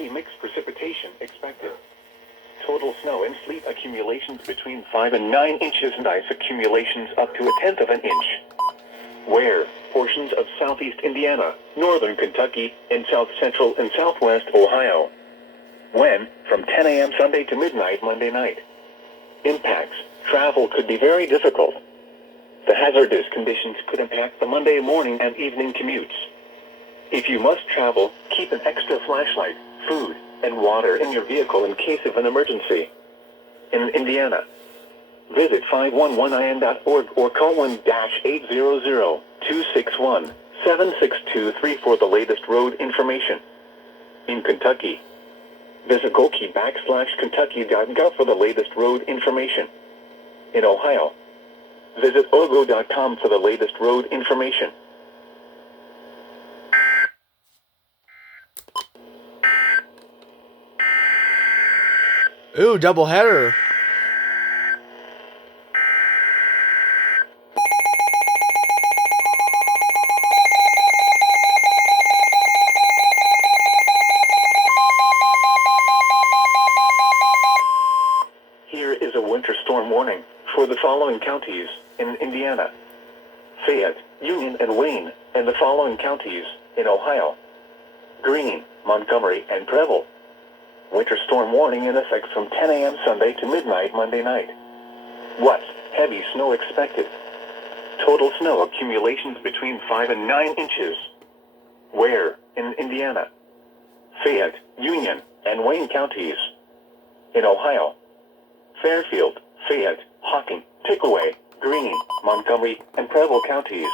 heavy mixed precipitation expected. Total snow and sleet accumulations between 5 and 9 inches and ice accumulations up to 1/10 of an inch. Where? Portions of southeast Indiana, northern Kentucky, and south central and southwest Ohio. When? From 10 a.m. Sunday to midnight Monday night. Impacts. Travel could be very difficult. The hazardous conditions could impact the Monday morning and evening commutes. If you must travel, keep an extra flashlight, food, and water in your vehicle in case of an emergency. In Indiana, visit 511in.org or call 1-800-261-7623 for the latest road information. In Kentucky, visit Gokey.Kentucky.gov for the latest road information. In Ohio, visit ogo.com for the latest road information. Ooh, double header. Here is a winter storm warning for the following counties in Indiana: Fayette, Union, and Wayne, and the following counties in Ohio: Greene, Montgomery, and Preble. Winter storm warning in effect from 10 a.m. Sunday to midnight Monday night. What? Heavy snow expected. Total snow accumulations between 5 and 9 inches. Where? In Indiana: Fayette, Union, and Wayne counties. In Ohio: Fairfield, Fayette, Hocking, Pickaway, Greene, Montgomery, and Preble counties.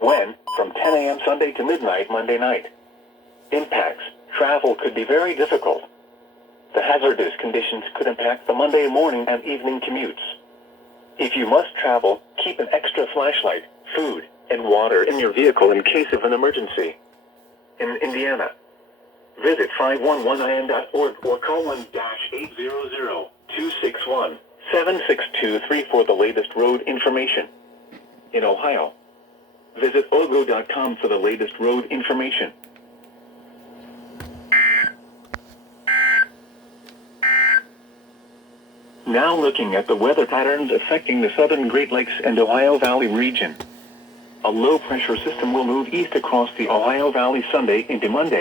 When? From 10 a.m. Sunday to midnight Monday night. Impacts. Travel could be very difficult. The hazardous conditions could impact the Monday morning and evening commutes. If you must travel, keep an extra flashlight, food, and water in your vehicle in case of an emergency. In Indiana, visit 511in.org or call 1-800-261-7623 for the latest road information. In Ohio, visit ogo.com for the latest road information. Now looking at the weather patterns affecting the southern Great Lakes and Ohio Valley region. A low-pressure system will move east across the Ohio Valley Sunday into Monday.